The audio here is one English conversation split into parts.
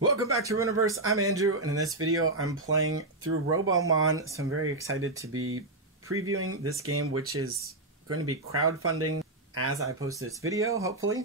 Welcome back to Runeverse. I'm Andrew, and in this video I'm playing through Robomon, so I'm very excited to be previewing this game, which is going to be crowdfunding as I post this video, hopefully.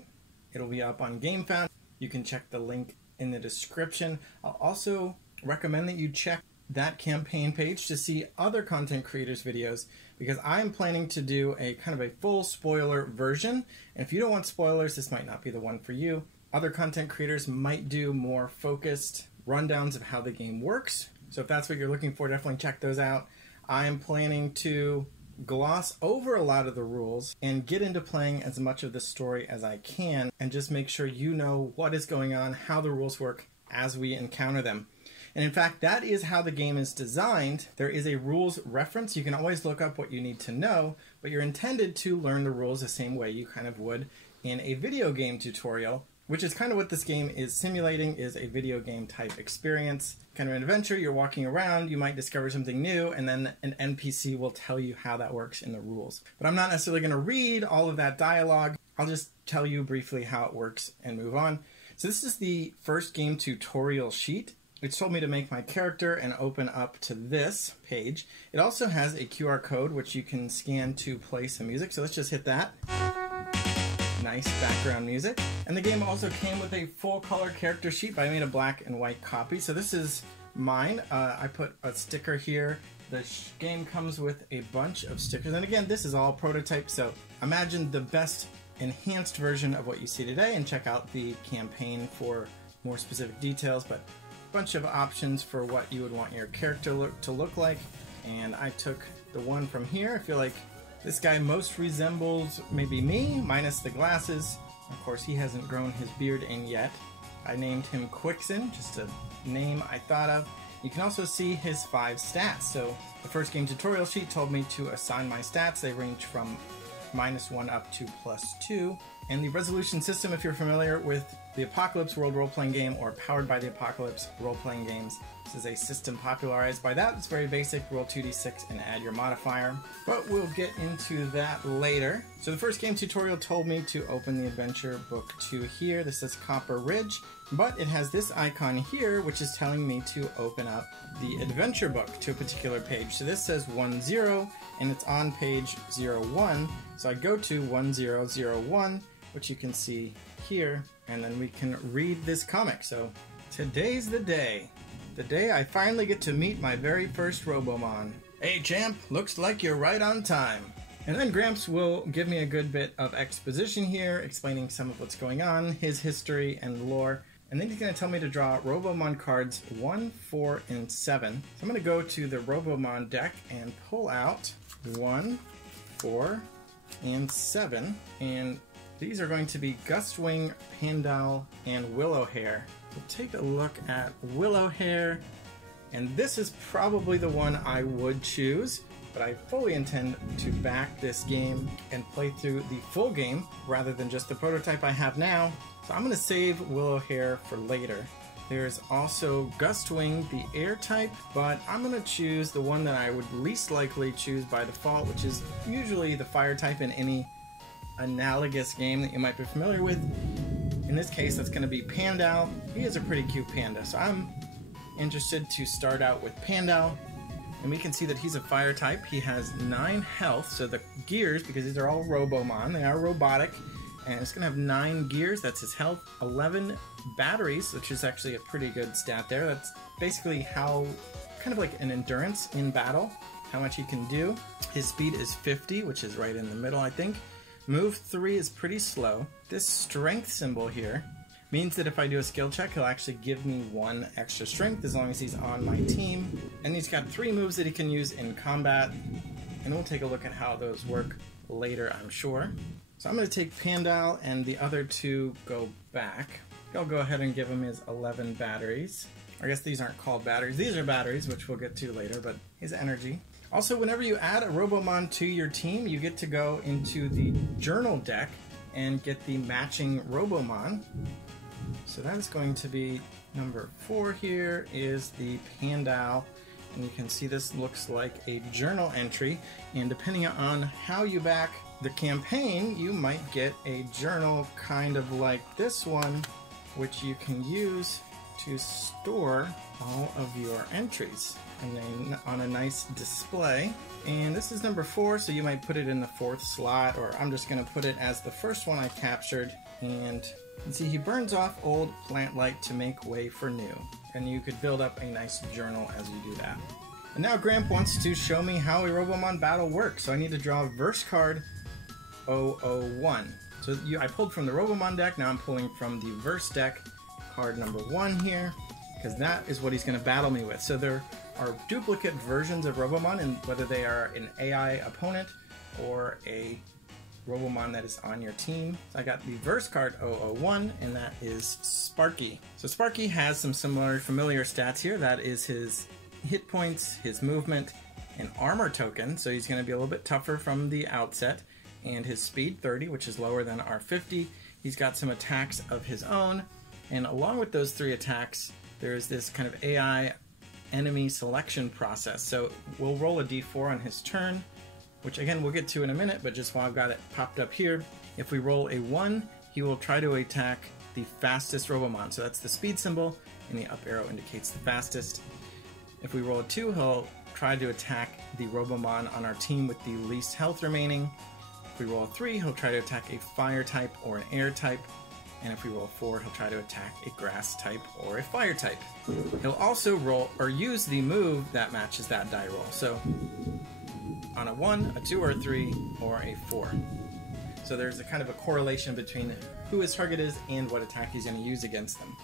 It'll be up on GameFound. You can check the link in the description. I'll also recommend that you check that campaign page to see other content creators' videos, because I'm planning to do a kind of a full spoiler version, and if you don't want spoilers, this might not be the one for you. Other content creators might do more focused rundowns of how the game works. So if that's what you're looking for, definitely check those out. I am planning to gloss over a lot of the rules and get into playing as much of the story as I can and just make sure you know what is going on, how the rules work as we encounter them. And in fact, that is how the game is designed. There is a rules reference. You can always look up what you need to know, but you're intended to learn the rules the same way you kind of would in a video game tutorial, which is kind of what this game is simulating, is a video game type experience. Kind of an adventure, you're walking around, you might discover something new, and then an NPC will tell you how that works in the rules. But I'm not necessarily going to read all of that dialogue. I'll just tell you briefly how it works and move on. So this is the first game tutorial sheet. It's told me to make my character and open up to this page. It also has a QR code which you can scan to play some music. So let's just hit that. Nice background music. And the game also came with a full color character sheet, but I made a black and white copy. So this is mine. I put a sticker here. The game comes with a bunch of stickers. And again, this is all prototype, so imagine the best enhanced version of what you see today and check out the campaign for more specific details, but a bunch of options for what you would want your character to look like. And I took the one from here. I feel like this guy most resembles maybe me, minus the glasses. Of course, he hasn't grown his beard in yet. I named him Quixen, just a name I thought of. You can also see his 5 stats. So the first game tutorial sheet told me to assign my stats. They range from -1 up to +2. And the resolution system, if you're familiar with the Apocalypse World role-playing game or Powered by the Apocalypse role-playing games, this is a system popularized by that. It's very basic. Roll 2d6 and add your modifier. But we'll get into that later. So the first game tutorial told me to open the adventure book 2 here. This is Copper Ridge, but it has this icon here which is telling me to open up the adventure book to a particular page. So this says 10 and it's on page 01. So I go to 1001, which you can see here, and then we can read this comic. So today's the day I finally get to meet my very first Robomon. Hey champ, looks like you're right on time. And then Gramps will give me a good bit of exposition here, explaining some of what's going on, his history and lore. And then he's going to tell me to draw Robomon cards 1, 4, and 7. So I'm going to go to the Robomon deck and pull out 1, 4, and 7. And these are going to be Gustwing, Pando, and Willowhair. We'll take a look at Willowhair, and this is probably the one I would choose, but I fully intend to back this game and play through the full game rather than just the prototype I have now. So I'm going to save Willowhair for later. There's also Gustwing, the air type, but I'm going to choose the one that I would least likely choose by default, which is usually the fire type in any analogous game that you might be familiar with. In this case, that's going to be Pando. He is a pretty cute panda, so I'm interested to start out with Pando. And we can see that he's a fire type. He has 9 health, so the gears, because these are all Robomon, they are robotic, and it's going to have 9 gears. That's his health. 11 batteries, which is actually a pretty good stat there. That's basically how, kind of like an endurance in battle, how much he can do. His speed is 50, which is right in the middle, I think. Move 3 is pretty slow. This strength symbol here means that if I do a skill check, he'll actually give me 1 extra strength as long as he's on my team. And he's got 3 moves that he can use in combat, and we'll take a look at how those work later, I'm sure. So I'm going to take Pando, and the other 2 go back. I'll go ahead and give him his 11 batteries. I guess these aren't called batteries. These are batteries, which we'll get to later, but his energy. Also, whenever you add a Robomon to your team, you get to go into the journal deck and get the matching Robomon. So that is going to be number 4 here is the Pando. And you can see this looks like a journal entry. And depending on how you back the campaign, you might get a journal kind of like this one, which you can use to store all of your entries on a nice display. And this is number 4, so you might put it in the 4th slot, or I'm just going to put it as the first one I captured. And you can see he burns off old plant light to make way for new. And you could build up a nice journal as you do that. And now Gramp wants to show me how a Robomon battle works. So I need to draw verse card 001. So I pulled from the Robomon deck, now I'm pulling from the verse deck, card number 1 here, because that is what he's going to battle me with. So there are duplicate versions of Robomon, and whether they are an AI opponent or a Robomon that is on your team. So I got the verse card 001, and that is Sparky. So Sparky has some similar familiar stats here. That is his hit points, his movement, and armor token. So he's going to be a little bit tougher from the outset. And his speed 30, which is lower than our 50. He's got some attacks of his own. And along with those 3 attacks, there's this kind of AI enemy selection process. So we'll roll a d4 on his turn, which again we'll get to in a minute, but just while I've got it popped up here, if we roll a 1, he will try to attack the fastest Robomon. So that's the speed symbol, and the up arrow indicates the fastest. If we roll a 2, he'll try to attack the Robomon on our team with the least health remaining. If we roll a 3, he'll try to attack a fire type or an air type. And if we roll a 4, he'll try to attack a grass type or a fire type. He'll also roll or use the move that matches that die roll. So on a 1, a 2, or a 3, or a 4. So there's a kind of a correlation between who his target is and what attack he's going to use against them.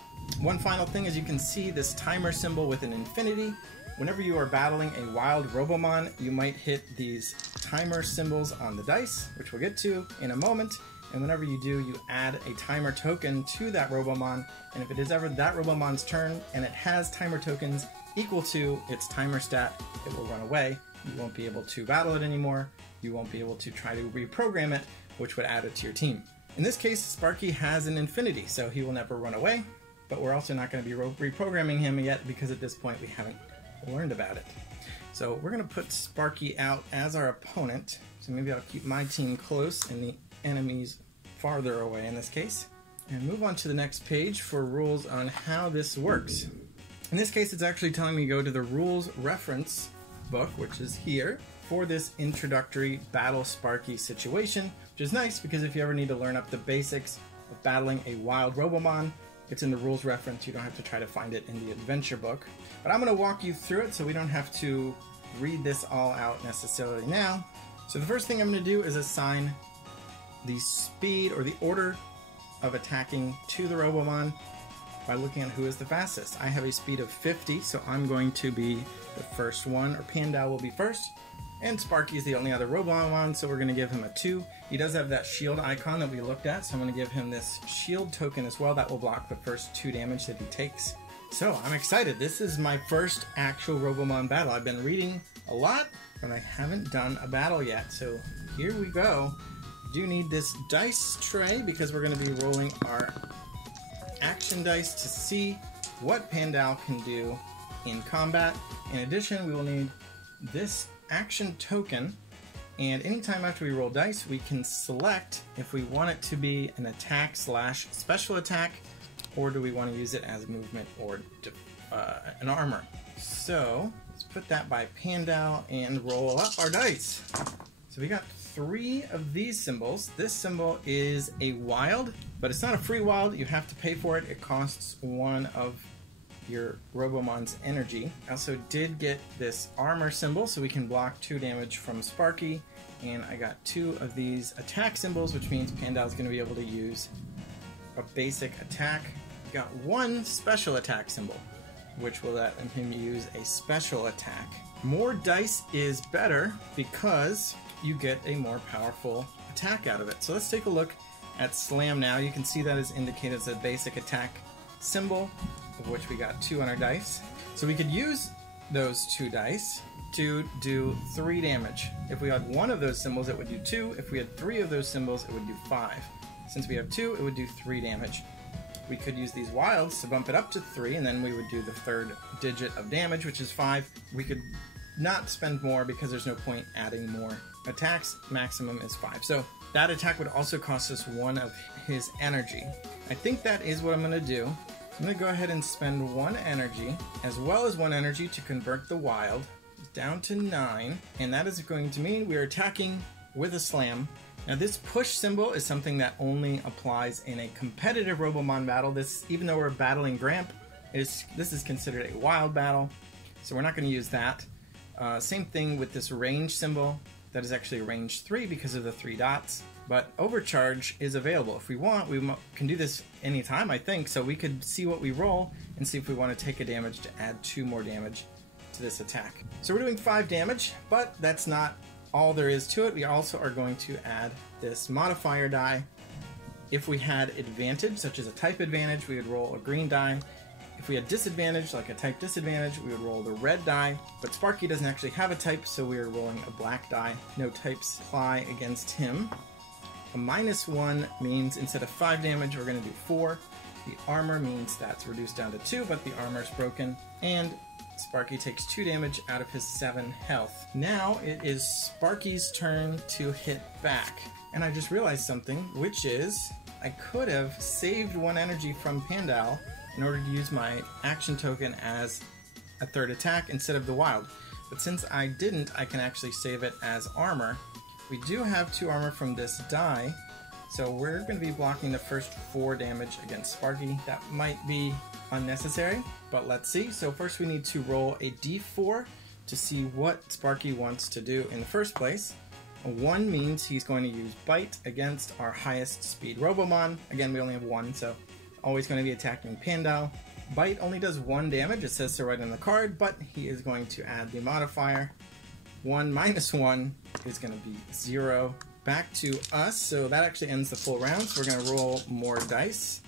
One final thing is you can see this timer symbol with an infinity. Whenever you are battling a wild Robomon, you might hit these timer symbols on the dice, which we'll get to in a moment. And whenever you do, you add a timer token to that Robomon. And if it is ever that Robomon's turn and it has timer tokens equal to its timer stat, it will run away. You won't be able to battle it anymore. You won't be able to try to reprogram it, which would add it to your team. In this case, Sparky has an infinity, so he will never run away. But we're also not going to be reprogramming him yet because at this point we haven't learned about it. So we're going to put Sparky out as our opponent. So maybe I'll keep my team close and the enemies farther away in this case. And move on to the next page for rules on how this works. In this case, it's actually telling me to go to the rules reference book, which is here, for this introductory Battle Sparky situation, which is nice because if you ever need to learn up the basics of battling a wild Robomon, it's in the rules reference. You don't have to try to find it in the adventure book. But I'm going to walk you through it so we don't have to read this all out necessarily now. So the first thing I'm going to do is assign the speed or the order of attacking to the Robomon by looking at who is the fastest. I have a speed of 50, so I'm going to be the first one, or Pando will be first. And Sparky is the only other Robomon, so we're going to give him a 2. He does have that shield icon that we looked at, so I'm going to give him this shield token as well. That will block the first 2 damage that he takes. So I'm excited. This is my first actual Robomon battle. I've been reading a lot, but I haven't done a battle yet. So here we go. I do need this dice tray because we're going to be rolling our action dice to see what Pando can do in combat. In addition, we will need this action token, and anytime after we roll dice, we can select if we want it to be an attack / special attack, or do we want to use it as movement or an armor. So let's put that by Pando and roll up our dice. So we got 3 of these symbols. This symbol is a wild, but it's not a free wild. You have to pay for it. It costs 1 of your Robomon's energy. I also did get this armor symbol, so we can block 2 damage from Sparky. And I got 2 of these attack symbols, which means Pando is going to be able to use a basic attack. Got 1 special attack symbol, which will let him use a special attack. More dice is better because you get a more powerful attack out of it. So let's take a look at Slam now. You can see that is indicated as a basic attack symbol, of which we got 2 on our dice. So we could use those 2 dice to do 3 damage. If we had 1 of those symbols, it would do 2. If we had 3 of those symbols, it would do 5. Since we have 2, it would do 3 damage. We could use these wilds to bump it up to 3, and then we would do the 3rd digit of damage, which is 5. We could not spend more because there's no point adding more attacks. Maximum is 5. So that attack would also cost us 1 of his energy. I think that is what I'm going to do. I'm going to go ahead and spend 1 energy, as well as 1 energy to convert the wild down to 9, and that is going to mean we are attacking with a slam. Now this push symbol is something that only applies in a competitive Robomon battle. This, even though we're battling Gramp, this is considered a wild battle, so we're not going to use that. Same thing with this range symbol. That is actually range 3 because of the 3 dots. But overcharge is available. If we want, we can do this anytime, I think. So we could see what we roll and see if we want to take a damage to add 2 more damage to this attack. So we're doing 5 damage, but that's not all there is to it. We also are going to add this modifier die. If we had advantage, such as a type advantage, we would roll a green die. If we had disadvantage, like a type disadvantage, we would roll the red die. But Sparky doesn't actually have a type, so we are rolling a black die. No types apply against him. A -1 means instead of 5 damage, we're going to do 4. The armor means that's reduced down to 2, but the armor's broken. And Sparky takes 2 damage out of his 7 health. Now it is Sparky's turn to hit back. And I just realized something, which is I could have saved 1 energy from Pando in order to use my action token as a 3rd attack instead of the wild. But since I didn't, I can actually save it as armor. We do have 2 armor from this die, so we're going to be blocking the first 4 damage against Sparky. That might be unnecessary, but let's see. So first we need to roll a d4 to see what Sparky wants to do in the first place. A 1 means he's going to use Bite against our highest speed Robomon. Again, we only have 1, so always going to be attacking Pando. Bite only does 1 damage, it says so right on the card, but he is going to add the modifier. 1 minus 1 is going to be 0. Back to us, so that actually ends the full round, so we're going to roll more dice,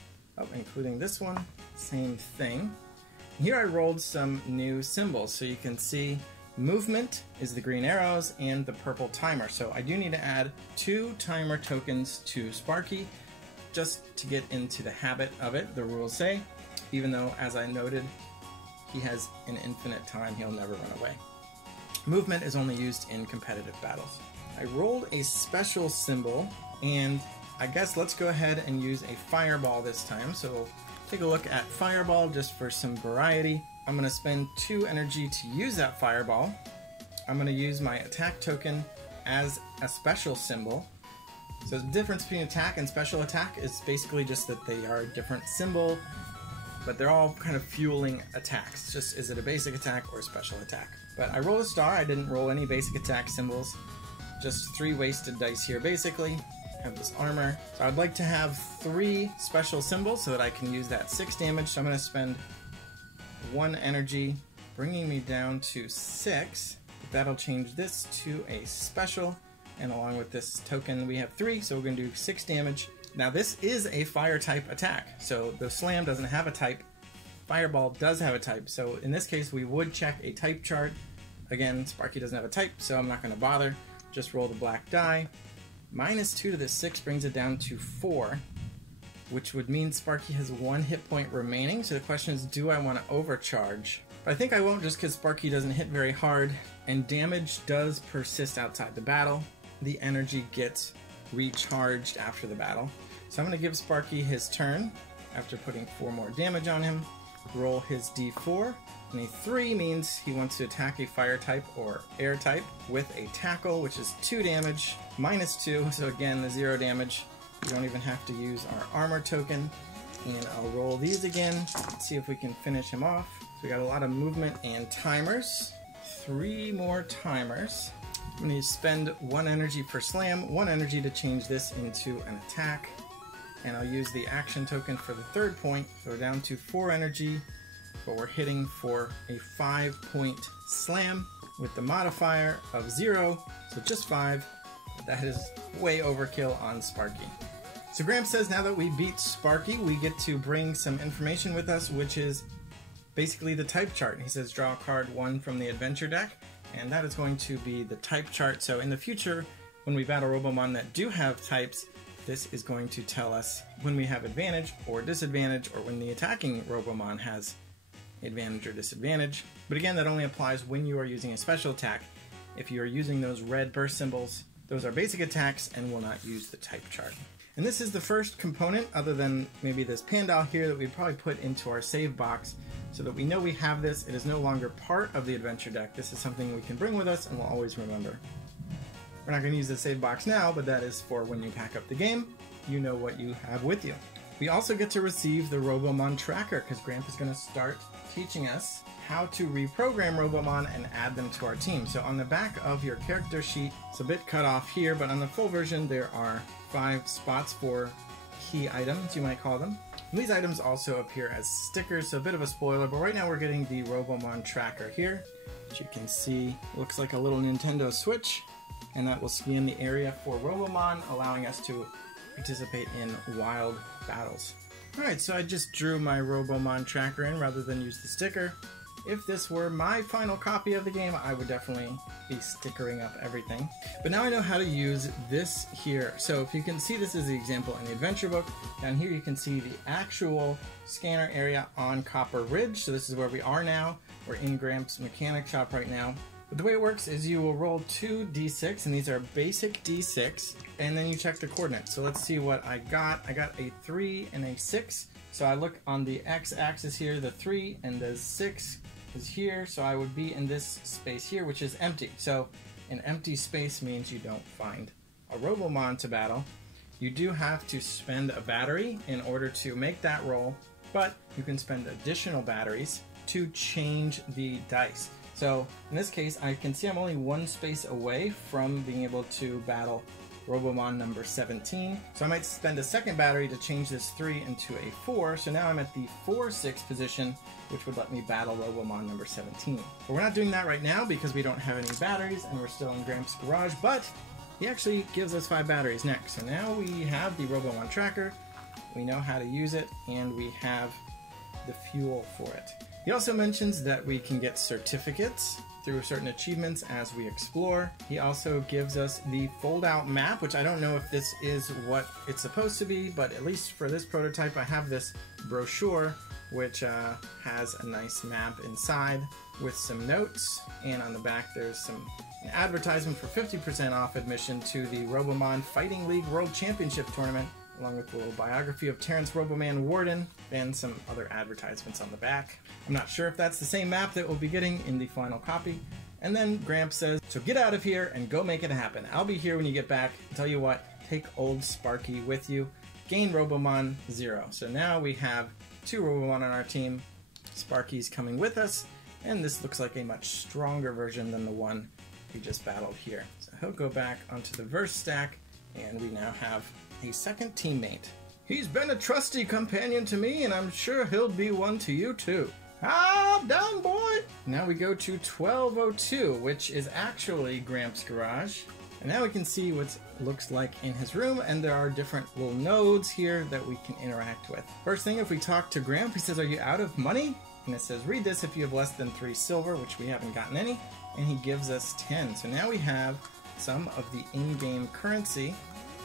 including this one. Same thing. Here I rolled some new symbols, so you can see movement is the green arrows and the purple timer. So I do need to add 2 timer tokens to Sparky just to get into the habit of it, the rules say, even though, as I noted, he has an infinite time, he'll never run away. Movement is only used in competitive battles. I rolled a special symbol, and I guess let's go ahead and use a fireball this time. So we'll take a look at fireball just for some variety. I'm going to spend 2 energy to use that fireball. I'm going to use my attack token as a special symbol. So the difference between attack and special attack is basically just that they are a different symbol, but they're all kind of fueling attacks. Just is it a basic attack or a special attack? But I rolled a star, I didn't roll any basic attack symbols. Just 3 wasted dice here basically. I have this armor. So I'd like to have 3 special symbols so that I can use that 6 damage. So I'm going to spend 1 energy, bringing me down to 6. That'll change this to a special. And along with this token we have 3, so we're going to do 6 damage. Now this is a fire type attack, so the slam doesn't have a type. Fireball does have a type, so in this case we would check a type chart. Again, Sparky doesn't have a type, so I'm not going to bother. Just roll the black die. -2 to the 6 brings it down to 4, which would mean Sparky has 1 hit point remaining, so the question is, do I want to overcharge? But I think I won't, just because Sparky doesn't hit very hard, and damage does persist outside the battle. The energy gets recharged after the battle. So I'm going to give Sparky his turn after putting 4 more damage on him. Roll his d4, and a 3 means he wants to attack a fire type or air type with a tackle, which is 2 damage, -2, so again the 0 damage. You don't even have to use our armor token. And I'll roll these again, see if we can finish him off. So we got a lot of movement and timers. 3 more timers. I'm going to spend 1 energy for slam, 1 energy to change this into an attack. And I'll use the action token for the 3rd point. So we're down to 4 energy, but we're hitting for a 5-point slam with the modifier of 0, so just 5. That is way overkill on Sparky. So Graham says now that we beat Sparky, we get to bring some information with us, which is basically the type chart. He says draw a card 1 from the adventure deck, and that is going to be the type chart. So in the future, when we battle Robomon that do have types, this is going to tell us when we have advantage or disadvantage, or when the attacking Robomon has advantage or disadvantage. But again, that only applies when you are using a special attack. If you are using those red burst symbols, those are basic attacks and will not use the type chart. And this is the first component, other than maybe this Pando here, that we'd probably put into our save box so that we know we have this. It is no longer part of the adventure deck. This is something we can bring with us and we'll always remember. We're not going to use the save box now, but that is for when you pack up the game. You know what you have with you. We also get to receive the Robomon Tracker because Gramp is going to start teaching us how to reprogram Robomon and add them to our team. So on the back of your character sheet, it's a bit cut off here, but on the full version there are 5 spots for key items, you might call them. And these items also appear as stickers, so a bit of a spoiler, but right now we're getting the Robomon Tracker here, which you can see looks like a little Nintendo Switch, and that will scan the area for Robomon, allowing us to participate in wild battles. Alright, so I just drew my Robomon Tracker in rather than use the sticker. If this were my final copy of the game, I would definitely be stickering up everything. But now I know how to use this here. So if you can see, this is the example in the adventure book. Down here you can see the actual scanner area on Copper Ridge. So this is where we are now. We're in Gramp's mechanic shop right now. But the way it works is you will roll 2 d6, and these are basic d6, and then you check the coordinates. So let's see what I got. I got a 3 and a 6. So I look on the x-axis here, the 3 and the 6 is here, so I would be in this space here, which is empty. So an empty space means you don't find a Robomon to battle. You do have to spend a battery in order to make that roll, but you can spend additional batteries to change the dice. So in this case, I can see I'm only 1 space away from being able to battle Robomon number 17. So I might spend a second battery to change this 3 into a 4. So now I'm at the 4-6 position, which would let me battle Robomon number 17. But we're not doing that right now because we don't have any batteries and we're still in Gramp's garage, but he actually gives us 5 batteries next. So now we have the Robomon Tracker, we know how to use it, and we have the fuel for it. He also mentions that we can get certificates through certain achievements as we explore. He also gives us the fold-out map, which I don't know if this is what it's supposed to be, but at least for this prototype I have this brochure which has a nice map inside with some notes, and on the back there's an advertisement for 50% off admission to the Robomon Fighting League World Championship Tournament, along with a little biography of Terrence Roboman Warden and some other advertisements on the back. I'm not sure if that's the same map that we'll be getting in the final copy. And then Gramp says, so get out of here and go make it happen. I'll be here when you get back. I'll tell you what, take old Sparky with you. Gain Robomon 0. So now we have 2 Robomon on our team. Sparky's coming with us, and this looks like a much stronger version than the one we just battled here. So he'll go back onto the verse stack, and we now have a second teammate. He's been a trusty companion to me, and I'm sure he'll be one to you too. Ah, down boy! Now we go to 1202, which is actually Gramp's garage. And now we can see what it looks like in his room, and there are different little nodes here that we can interact with. First thing, if we talk to Gramp, he says, are you out of money? And it says, read this if you have less than 3 silver, which we haven't gotten any. And he gives us 10. So now we have some of the in-game currency.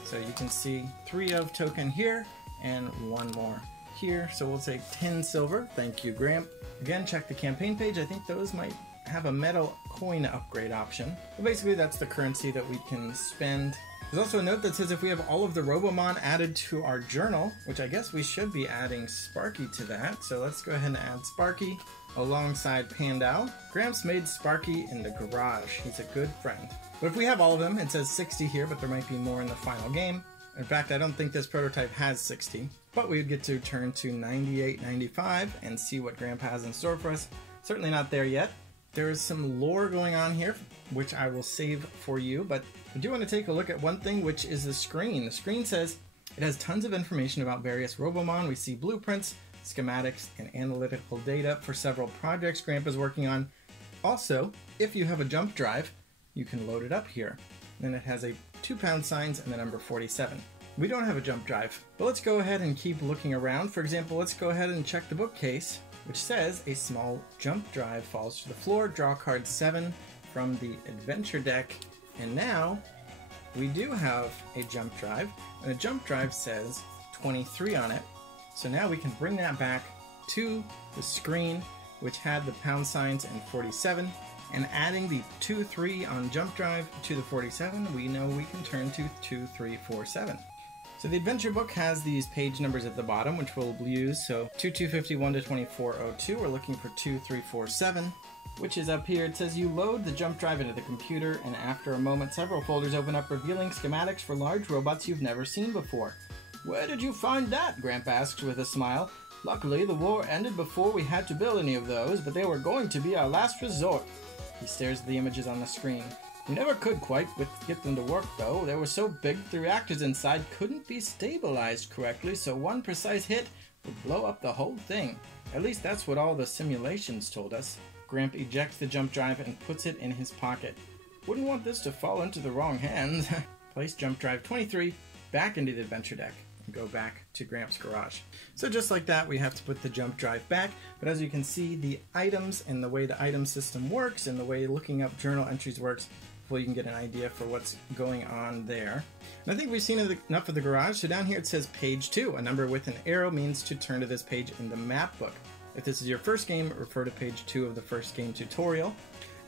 So you can see 3 of token here and 1 more here. So we'll take 10 silver. Thank you, Gramp. Again, check the campaign page. I think those might have a metal coin upgrade option. But basically that's the currency that we can spend. There's also a note that says if we have all of the Robomon added to our journal, which I guess we should be adding Sparky to that. So let's go ahead and add Sparky alongside Pando. Gramp's made Sparky in the garage. He's a good friend. But if we have all of them, it says 60 here, but there might be more in the final game. In fact, I don't think this prototype has 60, but we would get to turn to 98, 95 and see what Gramp has in store for us. Certainly not there yet. There is some lore going on here, which I will save for you, but I do want to take a look at one thing, which is the screen. The screen says it has tons of information about various Robomon. We see blueprints, schematics, and analytical data for several projects Gramp is working on. Also, if you have a jump drive, you can load it up here. Then it has a 2 pound signs and the number 47. We don't have a jump drive, but let's go ahead and keep looking around. For example, let's go ahead and check the bookcase, which says a small jump drive falls to the floor. Draw card 7 from the adventure deck. And now we do have a jump drive, and the jump drive says 23 on it. So now we can bring that back to the screen, which had the pound signs and 47. And adding the 2-3 on jump drive to the 47, we know we can turn to 2-3-4-7. So So the adventure book has these page numbers at the bottom, which we'll use. So 2251 to 2402, we're looking for 2347, which is up here. It says you load the jump drive into the computer, and after a moment, several folders open up revealing schematics for large robots you've never seen before. Where did you find that? Gramp asks with a smile. Luckily, the war ended before we had to build any of those, but they were going to be our last resort. He stares at the images on the screen. We never could quite get them to work, though. They were so big the reactors inside couldn't be stabilized correctly, so one precise hit would blow up the whole thing. At least that's what all the simulations told us. Gramp ejects the jump drive and puts it in his pocket. Wouldn't want this to fall into the wrong hands. Place jump drive 23 back into the adventure deck. Go back to Gramp's garage. So just like that, we have to put the jump drive back, but as you can see, the items and the way the item system works and the way looking up journal entries works, well, you can get an idea for what's going on there. And I think we've seen enough of the garage, so down here it says page 2. A number with an arrow means to turn to this page in the map book. If this is your first game, refer to page 2 of the first game tutorial.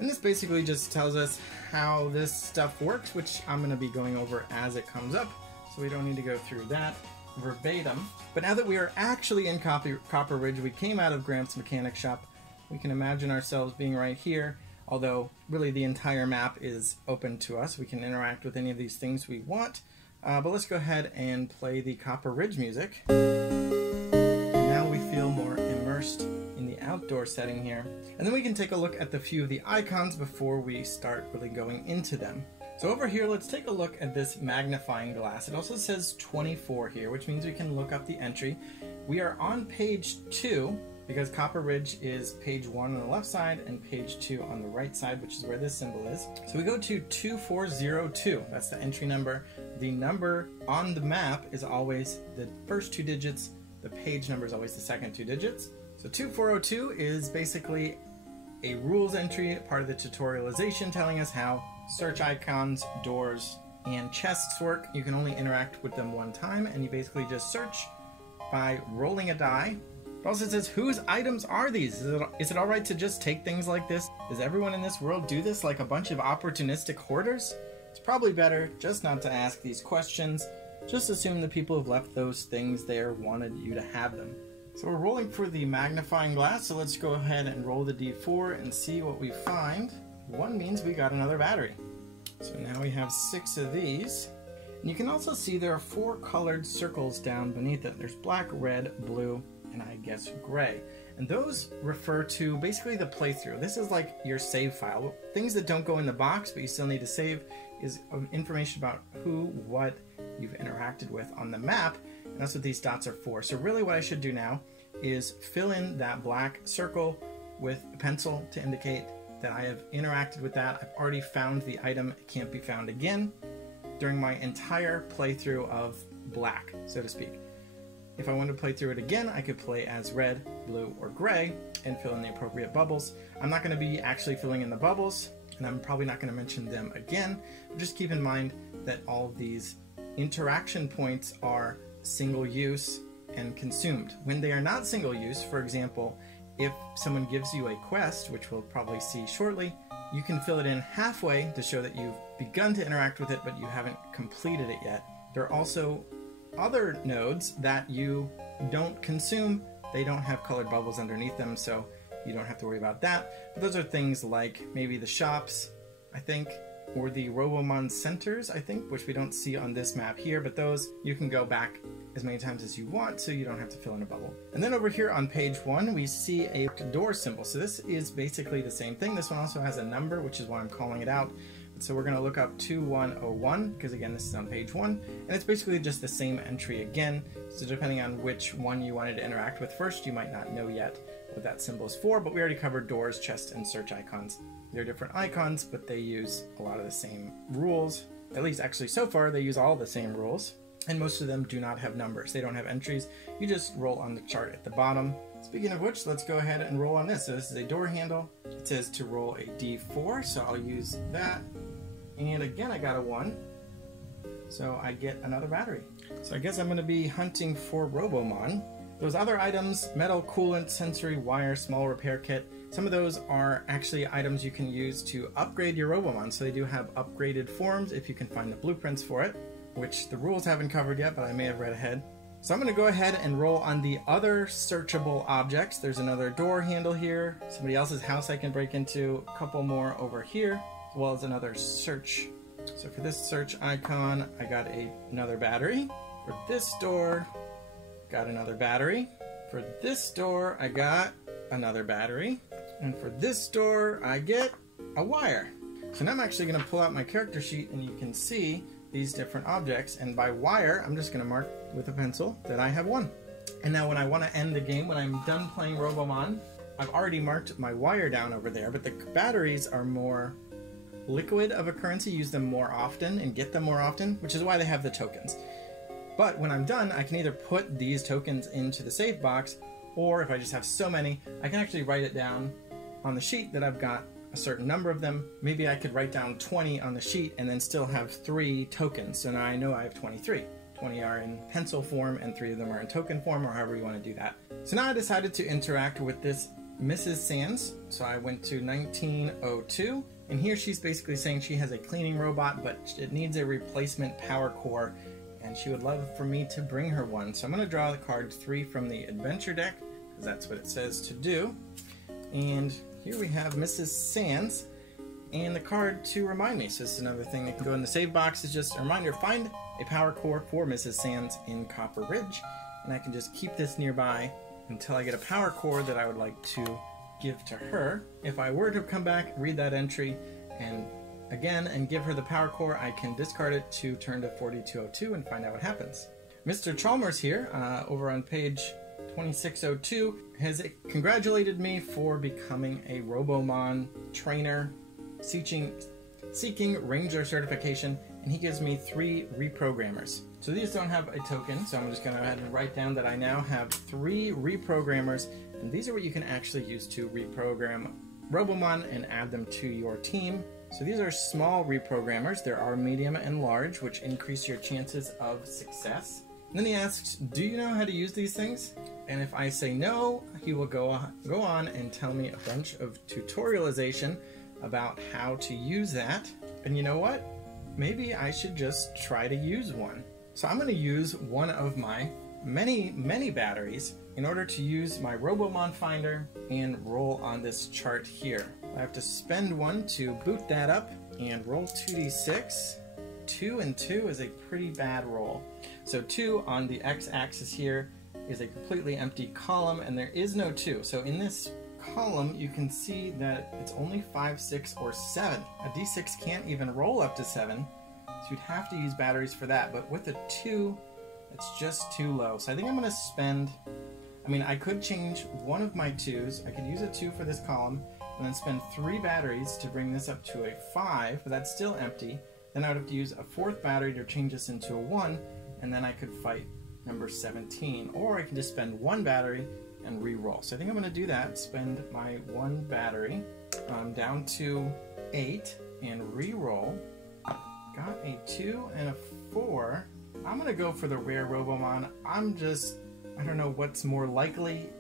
And this basically just tells us how this stuff works, which I'm going to be going over as it comes up. So we don't need to go through that verbatim. But now that we are actually in Copper Ridge, we came out of Gramp's mechanic shop, we can imagine ourselves being right here, although really the entire map is open to us. We can interact with any of these things we want. But let's go ahead and play the Copper Ridge music. Now we feel more immersed in the outdoor setting here. And then we can take a look at the few of the icons before we start really going into them. So over here, let's take a look at this magnifying glass. It also says 24 here, which means we can look up the entry. We are on page 2 because Copper Ridge is page 1 on the left side and page 2 on the right side, which is where this symbol is. So we go to 2402. That's the entry number. The number on the map is always the first 2 digits. The page number is always the second 2 digits. So 2402 is basically a rules entry, part of the tutorialization, telling us how search icons, doors, and chests work. You can only interact with them one time, and you basically just search by rolling a die. It also says, whose items are these? Is it alright to just take things like this? Does everyone in this world do this like a bunch of opportunistic hoarders? It's probably better just not to ask these questions. Just assume the people who've left those things there wanted you to have them. So we're rolling for the magnifying glass, so let's go ahead and roll the d4 and see what we find. 1 means we got another battery. So now we have 6 of these. And you can also see there are 4 colored circles down beneath it. There's black, red, blue, and I guess gray. And those refer to basically the playthrough. This is like your save file. Things that don't go in the box but you still need to save is information about who, what you've interacted with on the map. And that's what these dots are for. So really what I should do now is fill in that black circle with a pencil to indicate that I have interacted with that. I've already found the item. It can't be found again during my entire playthrough of black, so to speak. If I wanted to play through it again, I could play as red, blue, or gray and fill in the appropriate bubbles. I'm not going to be actually filling in the bubbles, and I'm probably not going to mention them again. But just keep in mind that all of these interaction points are single use and consumed. When they are not single use, for example, if someone gives you a quest, which we'll probably see shortly, you can fill it in halfway to show that you've begun to interact with it, but you haven't completed it yet. There are also other nodes that you don't consume. They don't have colored bubbles underneath them, so you don't have to worry about that. But those are things like maybe the shops, I think, or the Robomon centers, I think, which we don't see on this map here, but those you can go back as many times as you want, so you don't have to fill in a bubble. And then over here on page 1, we see a door symbol. So this is basically the same thing. This one also has a number, which is why I'm calling it out. So we're going to look up 2101, because again, this is on page 1, and it's basically just the same entry again. So depending on which one you wanted to interact with first, you might not know yet what that symbol is for, but we already covered doors, chests, and search icons. They're different icons, but they use a lot of the same rules. At least actually so far, they use all the same rules. And most of them do not have numbers. They don't have entries. You just roll on the chart at the bottom. Speaking of which, let's go ahead and roll on this. So this is a door handle. It says to roll a d4, so I'll use that. And again, I got a 1. So I get another battery. So I guess I'm going to be hunting for Robomon. Those other items, metal, coolant, sensory, wire, small repair kit, some of those are actually items you can use to upgrade your Robomon. So they do have upgraded forms if you can find the blueprints for it. which the rules haven't covered yet, but I may have read ahead. So I'm going to go ahead and roll on the other searchable objects. There's another door handle here, somebody else's house I can break into, a couple more over here, as well as another search. So for this search icon, I got another battery. For this door, got another battery. For this door, I got another battery. And for this door, I get a wire. So now I'm actually going to pull out my character sheet and you can see these different objects, and by wire I'm just going to mark with a pencil that I have one. And now when I want to end the game, when I'm done playing Robomon, I've already marked my wire down over there, but the batteries are more liquid of a currency, use them more often and get them more often, which is why they have the tokens. But when I'm done, I can either put these tokens into the save box, or if I just have so many, I can actually write it down on the sheet that I've got a certain number of them. Maybe I could write down 20 on the sheet and then still have 3 tokens. So now I know I have 23. 20 are in pencil form and 3 of them are in token form, or however you want to do that. So now I decided to interact with this Mrs. Sands. So I went to 1902, and here she's basically saying she has a cleaning robot, but it needs a replacement power core, and she would love for me to bring her one. So I'm going to draw the card 3 from the adventure deck, because that's what it says to do. And here we have Mrs. Sands and the card to remind me. So this is another thing that can go in the save box. Is just a reminder, find a power core for Mrs. Sands in Copper Ridge. And I can just keep this nearby until I get a power core that I would like to give to her. If I were to come back, read that entry, and give her the power core, I can discard it to turn to 4202 and find out what happens. Mr. Chalmers here, over on page 2602, has congratulated me for becoming a Robomon trainer, seeking Ranger certification, and he gives me 3 reprogrammers. So these don't have a token, so I'm just going to go ahead and write down that I now have 3 reprogrammers, and these are what you can actually use to reprogram Robomon and add them to your team. So these are small reprogrammers. There are medium and large, which increase your chances of success. And then he asks, do you know how to use these things? And if I say no, he will go on and tell me a bunch of tutorialization about how to use that. And you know what? Maybe I should just try to use one. So I'm going to use one of my many batteries in order to use my Robomon finder and roll on this chart here. I have to spend 1 to boot that up and roll 2d6. 2 and 2 is a pretty bad roll. So 2 on the x-axis here is a completely empty column, and there is no 2. So in this column, you can see that it's only 5, 6, or 7. A d6 can't even roll up to 7, so you'd have to use batteries for that. But with a 2, it's just too low. So I think I'm going to spend, I could change one of my 2s. I could use a 2 for this column, and then spend 3 batteries to bring this up to a 5, but that's still empty. Then I would have to use a 4th battery to change this into a 1, and then I could fight number 17. Or I can just spend 1 battery and re-roll. So I think I'm going to do that, spend my 1 battery down to 8 and re-roll. Got a 2 and a 4. I'm going to go for the rare Robomon. I don't know what's more likely,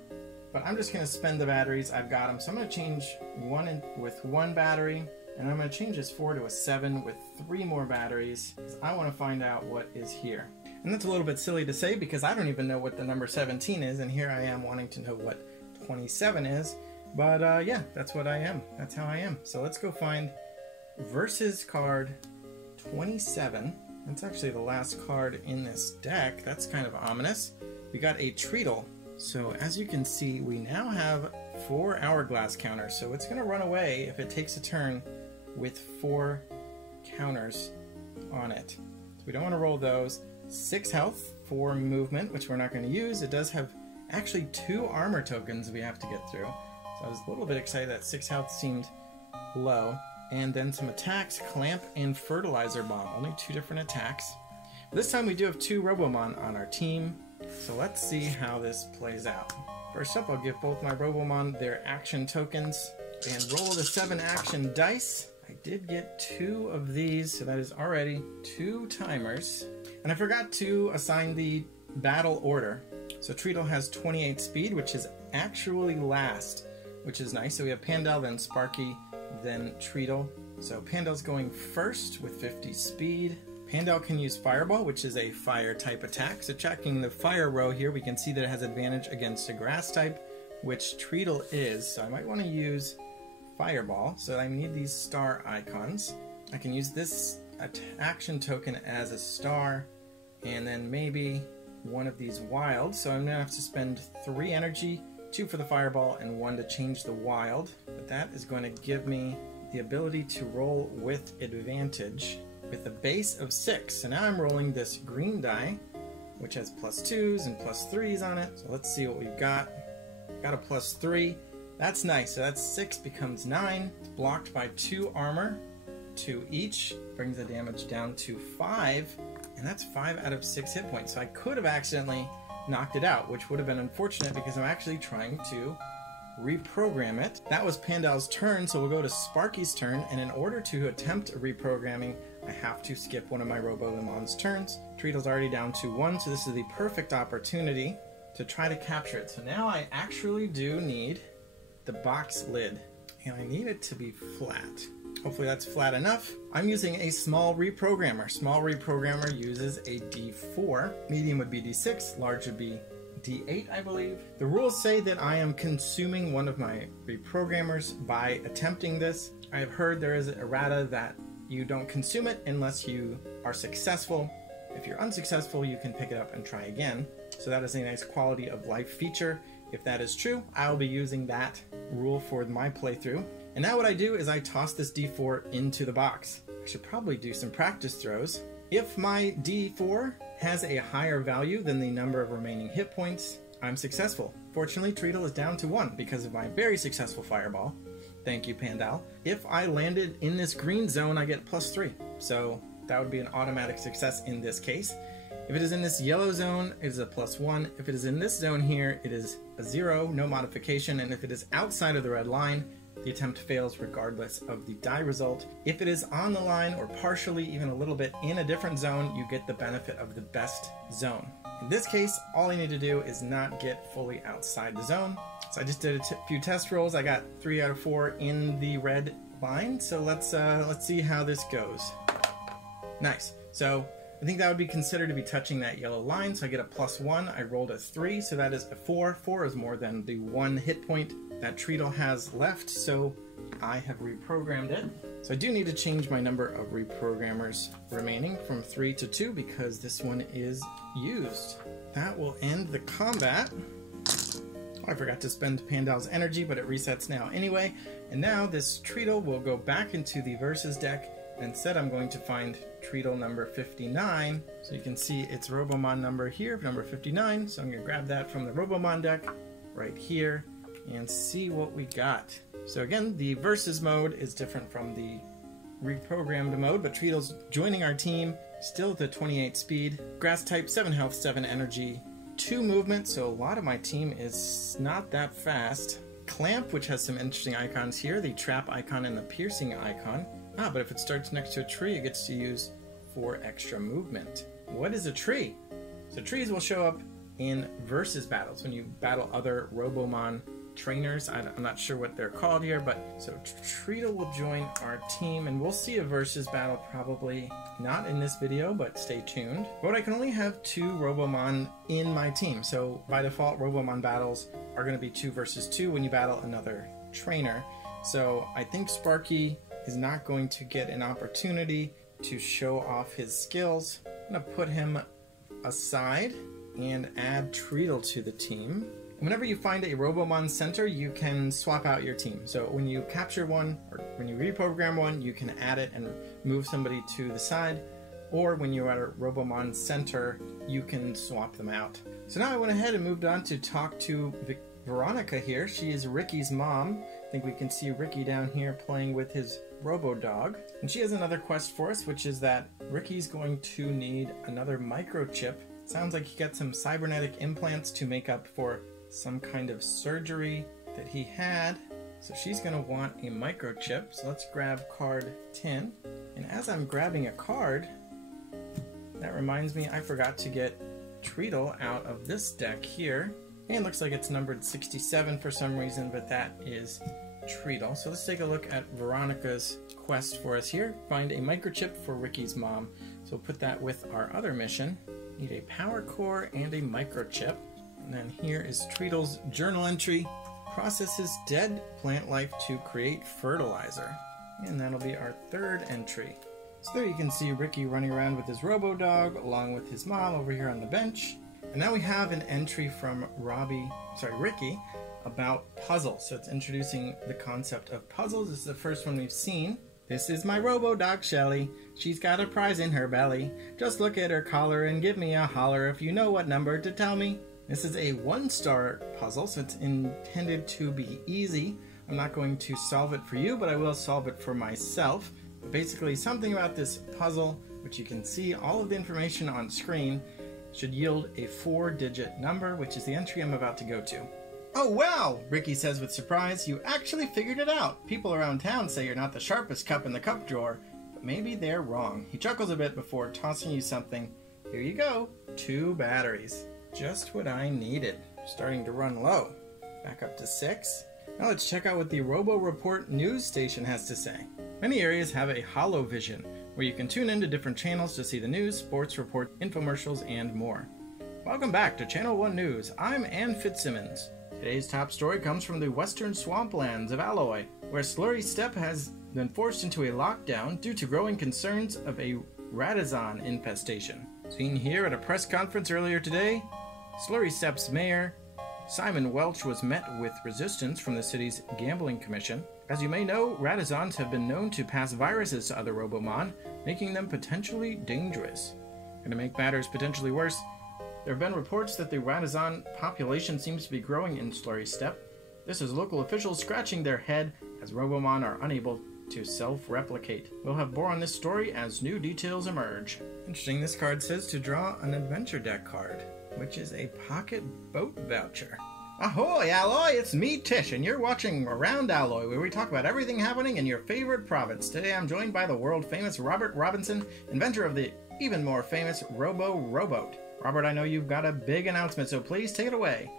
but I'm just going to spend the batteries. I've got them. So I'm going to change 1 with 1 battery. And I'm going to change this 4 to a 7 with 3 more batteries, because I want to find out what is here. And that's a little bit silly to say, because I don't even know what the number 17 is, and here I am wanting to know what 27 is. But yeah, that's what I am. That's how I am. So let's go find Versus card 27. That's actually the last card in this deck. That's kind of ominous. We got a Treadle. So as you can see, we now have 4 hourglass counters. So it's going to run away if it takes a turn with 4 counters on it. So we don't want to roll those. 6 health for movement, which we're not going to use. It does have actually 2 armor tokens we have to get through. So I was a little bit excited that 6 health seemed low. And then some attacks, Clamp and Fertilizer Bomb. Only 2 different attacks. This time we do have 2 Robomon on our team. So let's see how this plays out. First up, I'll give both my Robomon their action tokens and roll the 7 action dice. I did get 2 of these, so that is already 2 timers. And I forgot to assign the battle order. So Treadle has 28 speed, which is actually last, which is nice. So we have Pando, then Sparky, then Treadle. So Pando's going first with 50 speed. Pando can use Fireball, which is a fire type attack. So checking the fire row here, we can see that it has advantage against a grass type, which Treatle is. So I might want to use Fireball. So I need these star icons. I can use this action token as a star, and then maybe one of these wild. So I'm going to have to spend 3 energy, 2 for the Fireball, and 1 to change the wild. But that is going to give me the ability to roll with advantage with a base of 6. So now I'm rolling this green die, which has +2s and +3s on it. So let's see what we've got. Got a +3. That's nice. So that's 6 becomes 9. It's blocked by 2 armor, 2 each. Brings the damage down to 5. And that's 5 out of 6 hit points. So I could have accidentally knocked it out, which would have been unfortunate because I'm actually trying to reprogram it. That was Pando's turn, so we'll go to Sparky's turn, and in order to attempt reprogramming, I have to skip one of my Robomon's turns. Treatle's already down to 1, so this is the perfect opportunity to try to capture it. So now I actually do need the box lid, and I need it to be flat. Hopefully that's flat enough. I'm using a small reprogrammer. Small reprogrammer uses a D4. Medium would be D6, large would be D8, I believe. The rules say that I am consuming one of my reprogrammers by attempting this. I have heard there is an errata that you don't consume it unless you are successful. If you're unsuccessful, you can pick it up and try again. So that is a nice quality of life feature. If that is true, I will be using that rule for my playthrough. And now what I do is I toss this D4 into the box. I should probably do some practice throws. If my D4 has a higher value than the number of remaining hit points, I'm successful. Fortunately, Treatle is down to 1 because of my very successful Fireball. Thank you, Pandal. If I landed in this green zone, I get +3. So that would be an automatic success in this case. If it is in this yellow zone, it is a +1. If it is in this zone here, it is a 0, no modification. And if it is outside of the red line, the attempt fails regardless of the die result. If it is on the line or partially, even a little bit in a different zone, you get the benefit of the best zone. In this case, all I need to do is not get fully outside the zone. So I just did a few test rolls. I got 3 out of 4 in the red line. So let's see how this goes. Nice. So I think that would be considered to be touching that yellow line. So I get a +1. I rolled a 3, so that is a 4. 4 is more than the 1 hit point that Treatle has left, so I have reprogrammed it. So I do need to change my number of reprogrammers remaining from 3 to 2 because this one is used. That will end the combat. Oh, I forgot to spend Pandal's energy, but it resets now anyway. And now this Treatle will go back into the versus deck. Instead, I'm going to find Treatle number 59. So you can see its Robomon number here, number 59. So I'm going to grab that from the Robomon deck right here and see what we got. So again, the versus mode is different from the reprogrammed mode, but Treatle's joining our team, still at the 28 speed, grass type, 7 health, 7 energy, 2 movement, so a lot of my team is not that fast. Clamp, which has some interesting icons here, the trap icon and the piercing icon. But if it starts next to a tree, it gets to use 4 extra movement. What is a tree? So trees will show up in versus battles when you battle other Robomon trainers. I'm not sure what they're called here, but so Treatle will join our team and we'll see a versus battle probably not in this video, but stay tuned. But I can only have 2 Robomon in my team, so by default Robomon battles are going to be 2 versus 2 when you battle another trainer. So I think Sparky is not going to get an opportunity to show off his skills. I'm going to put him aside and add Treatle to the team. Whenever you find a Robomon center, you can swap out your team. So when you capture one, or when you reprogram one, you can add it and move somebody to the side. Or when you're at a Robomon center, you can swap them out. So now I went ahead and moved on to talk to Veronica here. She is Ricky's mom. I think we can see Ricky down here playing with his Robo-Dog. And she has another quest for us, which is that Ricky's going to need another microchip. Sounds like he got some cybernetic implants to make up for some kind of surgery that he had. So she's going to want a microchip. So let's grab card 10. And as I'm grabbing a card, that reminds me I forgot to get Treatle out of this deck here. And it looks like it's numbered 67 for some reason, but that is Treatle. So let's take a look at Veronica's quest for us here. Find a microchip for Ricky's mom. So we'll put that with our other mission. Need a power core and a microchip. And then here is Treadle's journal entry. Processes dead plant life to create fertilizer. And that'll be our third entry. So there you can see Ricky running around with his robo-dog along with his mom over here on the bench. And now we have an entry from Ricky about puzzles. So it's introducing the concept of puzzles. This is the first one we've seen. This is my robo-dog Shelly. She's got a prize in her belly. Just look at her collar and give me a holler if you know what number to tell me. This is a 1-star puzzle, so it's intended to be easy. I'm not going to solve it for you, but I will solve it for myself. But basically, something about this puzzle, which you can see all of the information on screen, should yield a 4-digit number, which is the entry I'm about to go to. Oh wow, Ricky says with surprise, you actually figured it out. People around town say you're not the sharpest cup in the cup drawer, but maybe they're wrong. He chuckles a bit before tossing you something. Here you go, 2 batteries. Just what I needed. Starting to run low. Back up to 6. Now let's check out what the Robo Report news station has to say. Many areas have a holovision, where you can tune into different channels to see the news, sports report, infomercials, and more. Welcome back to Channel 1 News. I'm Ann Fitzsimmons. Today's top story comes from the western swamplands of Alloy, where Slurry Steppe has been forced into a lockdown due to growing concerns of a Radazon infestation. Seen here at a press conference earlier today, Slurry Steppe's mayor, Simon Welch, was met with resistance from the city's gambling commission. As you may know, Radazons have been known to pass viruses to other Robomon, making them potentially dangerous. And to make matters potentially worse, there have been reports that the Radazon population seems to be growing in Slurry Steppe. This is local officials scratching their head as Robomon are unable to self-replicate. We'll have more on this story as new details emerge. Interesting, this card says to draw an adventure deck card, which is a pocket boat voucher. Ahoy, Alloy! It's me, Tish, and you're watching Around Alloy, where we talk about everything happening in your favorite province. Today I'm joined by the world-famous Robert Robinson, inventor of the even more famous Robo-Rowboat. Robert, I know you've got a big announcement, so please take it away.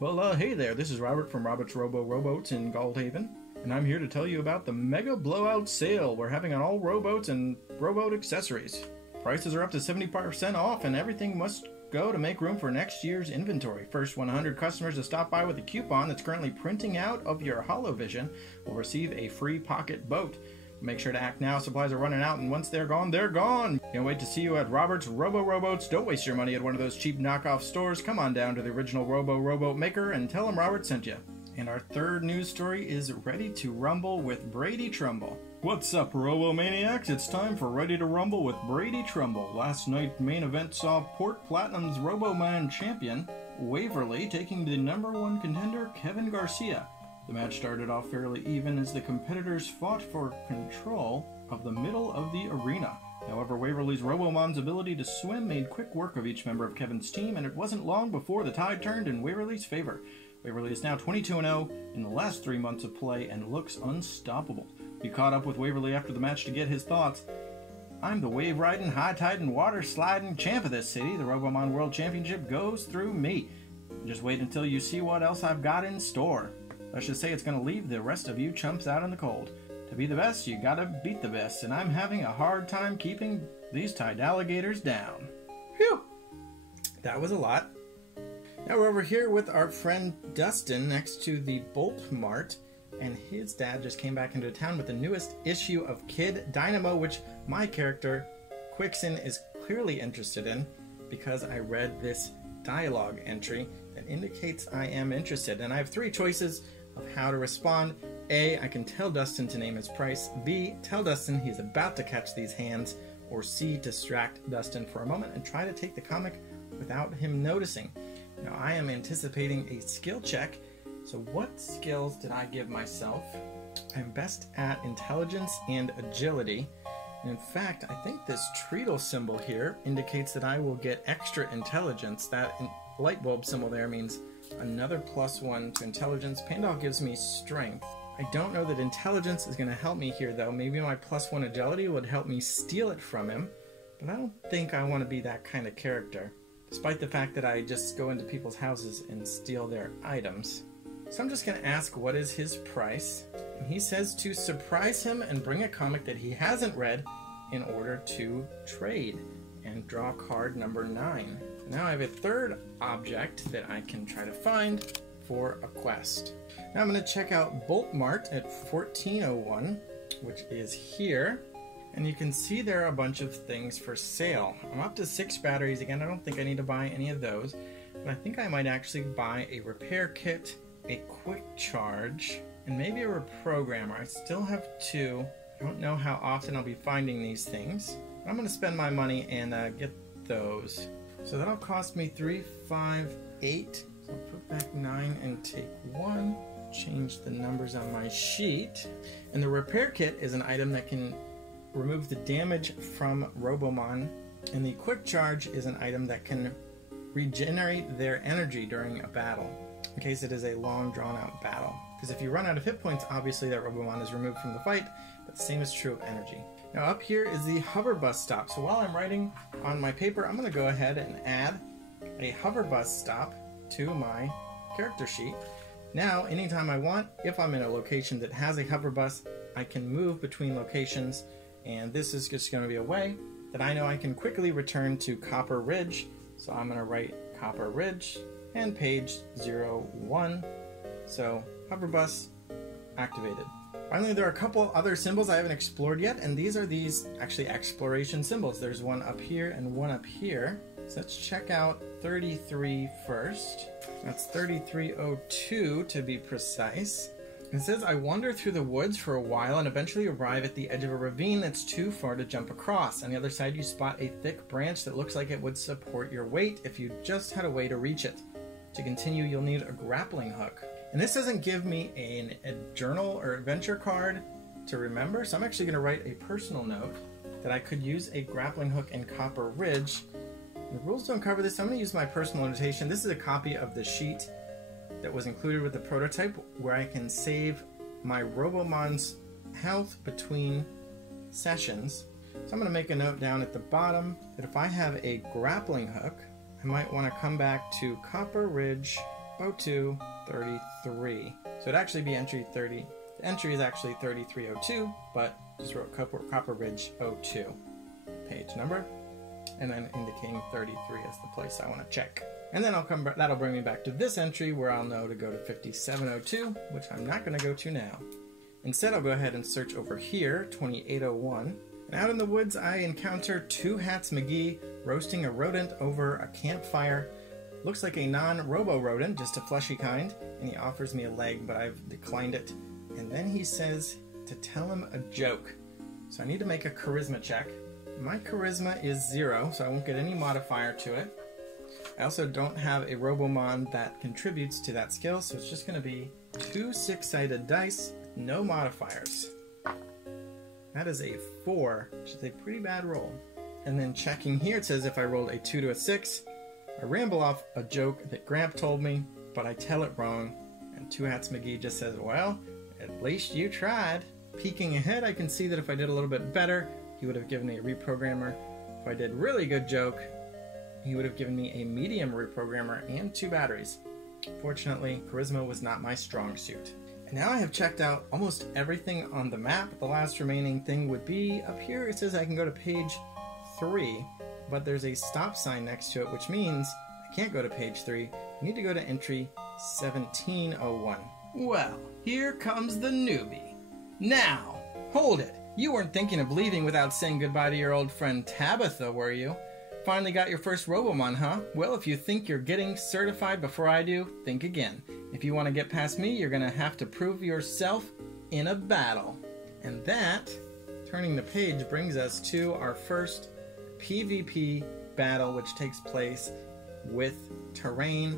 Well, hey there, this is Robert from Robert's Robo-Rowboats in Goldhaven, and I'm here to tell you about the Mega Blowout Sale we're having on all rowboats and rowboat accessories. Prices are up to 75% off, and everything must go to make room for next year's inventory. First 100 customers to stop by with a coupon that's currently printing out of your holovision will receive a free pocket boat. Make sure to act now, supplies are running out, and once they're gone, they're gone! Can't wait to see you at Robert's Robo-Rowboats. Don't waste your money at one of those cheap knockoff stores. Come on down to the original Robo-Rowboat maker and tell them Robert sent you. And our third news story is Ready to Rumble with Brady Trumbull. What's up, Robo-Maniacs? It's time for Ready to Rumble with Brady Trumbull. Last night's main event saw Port Platinum's Roboman champion, Waverly, taking the #1 contender, Kevin Garcia. The match started off fairly even as the competitors fought for control of the middle of the arena. However, Waverly's Robomon's ability to swim made quick work of each member of Kevin's team, and it wasn't long before the tide turned in Waverly's favor. Waverly is now 22-0 in the last 3 months of play and looks unstoppable. We caught up with Waverly after the match to get his thoughts. I'm the wave-riding, high-tiding, water-sliding champ of this city. The Robomon World Championship goes through me. Just wait until you see what else I've got in store. Let's just say it's going to leave the rest of you chumps out in the cold. To be the best, you gotta beat the best, and I'm having a hard time keeping these tide alligators down. Phew! That was a lot. Now we're over here with our friend Dustin next to the Bolt Mart, and his dad just came back into town with the newest issue of Kid Dynamo, which my character, Quixen, is clearly interested in because I read this dialogue entry that indicates I am interested. And I have 3 choices of how to respond. A, I can tell Dustin to name his price. B, tell Dustin he's about to catch these hands. Or C, distract Dustin for a moment and try to take the comic without him noticing. Now I am anticipating a skill check. So what skills did I give myself? I'm best at intelligence and agility. And in fact, I think this treadle symbol here indicates that I will get extra intelligence. That light bulb symbol there means another +1 to intelligence. Pando gives me strength. I don't know that intelligence is going to help me here though. Maybe my +1 agility would help me steal it from him. But I don't think I want to be that kind of character, despite the fact that I just go into people's houses and steal their items. So I'm just going to ask what is his price. And he says to surprise him and bring a comic that he hasn't read in order to trade and draw card number 9. Now I have a third object that I can try to find for a quest. Now I'm going to check out Bolt Mart at 1401, which is here. And you can see there are a bunch of things for sale. I'm up to 6 batteries. Again, I don't think I need to buy any of those, but I think I might actually buy a repair kit, a quick charge, and maybe a reprogrammer. I still have 2. I don't know how often I'll be finding these things. I'm going to spend my money and get those. So that'll cost me 3, 5, 8. So I'll put back 9 and take 1. Change the numbers on my sheet. And the repair kit is an item that can remove the damage from Robomon. And the quick charge is an item that can regenerate their energy during a battle, in case it is a long drawn out battle. Because if you run out of hit points, obviously that Robomon is removed from the fight, but the same is true of energy. Now up here is the hover bus stop. So while I'm writing on my paper, I'm going to go ahead and add a hover bus stop to my character sheet. Now, anytime I want, if I'm in a location that has a hover bus, I can move between locations, and this is just going to be a way that I know I can quickly return to Copper Ridge. So I'm going to write Copper Ridge and page 01. So hover bus activated. Finally, there are a couple other symbols I haven't explored yet, and these are actually exploration symbols. There's one up here and one up here. So let's check out 33 first. That's 3302 to be precise. It says, I wander through the woods for a while and eventually arrive at the edge of a ravine that's too far to jump across. On the other side, you spot a thick branch that looks like it would support your weight if you just had a way to reach it. To continue, you'll need a grappling hook. And this doesn't give me a journal or adventure card to remember, so I'm actually going to write a personal note that I could use a grappling hook in Copper Ridge. The rules don't cover this, so I'm going to use my personal notation. This is a copy of the sheet that was included with the prototype where I can save my Robomon's health between sessions. So I'm going to make a note down at the bottom that if I have a grappling hook, I might want to come back to Copper Ridge 0233. So it'd actually be entry 30. The entry is actually 3302, but just wrote Copper Ridge 02 page number, and then indicating 33 as the place I want to check. And then that'll bring me back to this entry where I'll know to go to 5702, which I'm not going to go to now. Instead, I'll go ahead and search over here, 2801. And out in the woods, I encounter Two Hats McGee roasting a rodent over a campfire. Looks like a non-robo rodent, just a fleshy kind, and he offers me a leg, but I've declined it. And then he says to tell him a joke. So I need to make a charisma check. My charisma is 0, so I won't get any modifier to it. I also don't have a Robomon that contributes to that skill, so it's just going to be 2 6-sided dice, no modifiers. That is a 4, which is a pretty bad roll. And then checking here, it says if I rolled a 2 to a 6, I ramble off a joke that Gramp told me, but I tell it wrong. And Two Hats McGee just says, well, at least you tried. Peeking ahead, I can see that if I did a little bit better, he would have given me a reprogrammer. If I did really good joke, he would have given me a medium reprogrammer and 2 batteries. Fortunately, charisma was not my strong suit. And now I have checked out almost everything on the map. The last remaining thing would be up here. It says I can go to page 3, but there's a stop sign next to it, which means I can't go to page 3. I need to go to entry 1701. Well, here comes the newbie. Now, hold it. You weren't thinking of leaving without saying goodbye to your old friend Tabitha, were you? Finally got your first Robomon, huh? Well, if you think you're getting certified before I do, think again. If you want to get past me, you're going to have to prove yourself in a battle. And that, turning the page, brings us to our first PvP battle, which takes place with terrain.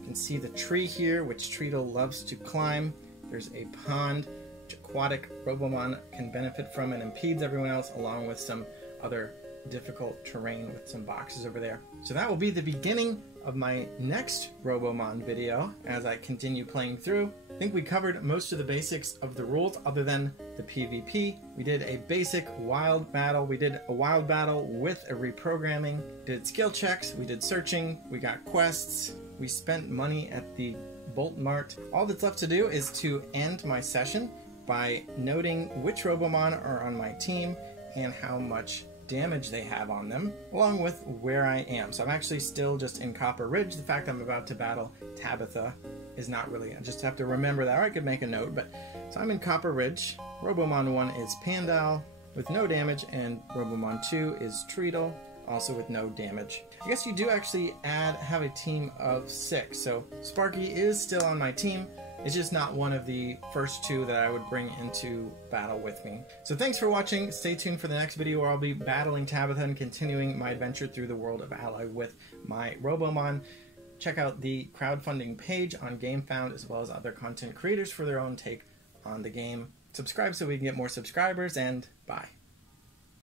You can see the tree here, which Treatle loves to climb. There's a pond, which aquatic Robomon can benefit from and impedes everyone else, along with some other difficult terrain with some boxes over there. So that will be the beginning of my next Robomon video as I continue playing through. I think we covered most of the basics of the rules other than the PvP. We did a basic wild battle. We did a wild battle with a reprogramming. Did skill checks. We did searching. We got quests. We spent money at the Bolt Mart. All that's left to do is to end my session by noting which Robomon are on my team and how much damage they have on them, along with where I am. So I'm actually still just in Copper Ridge. The fact I'm about to battle Tabitha is not really, I just have to remember that, or I could make a note, but so I'm in Copper Ridge. Robomon 1 is Pando with no damage, and Robomon 2 is Treadle, also with no damage. I guess you do actually have a team of 6, so Sparky is still on my team. It's just not one of the first 2 that I would bring into battle with me. So thanks for watching. Stay tuned for the next video where I'll be battling Tabitha and continuing my adventure through the world of Ally with my Robomon. Check out the crowdfunding page on GameFound, as well as other content creators for their own take on the game. Subscribe so we can get more subscribers, and bye.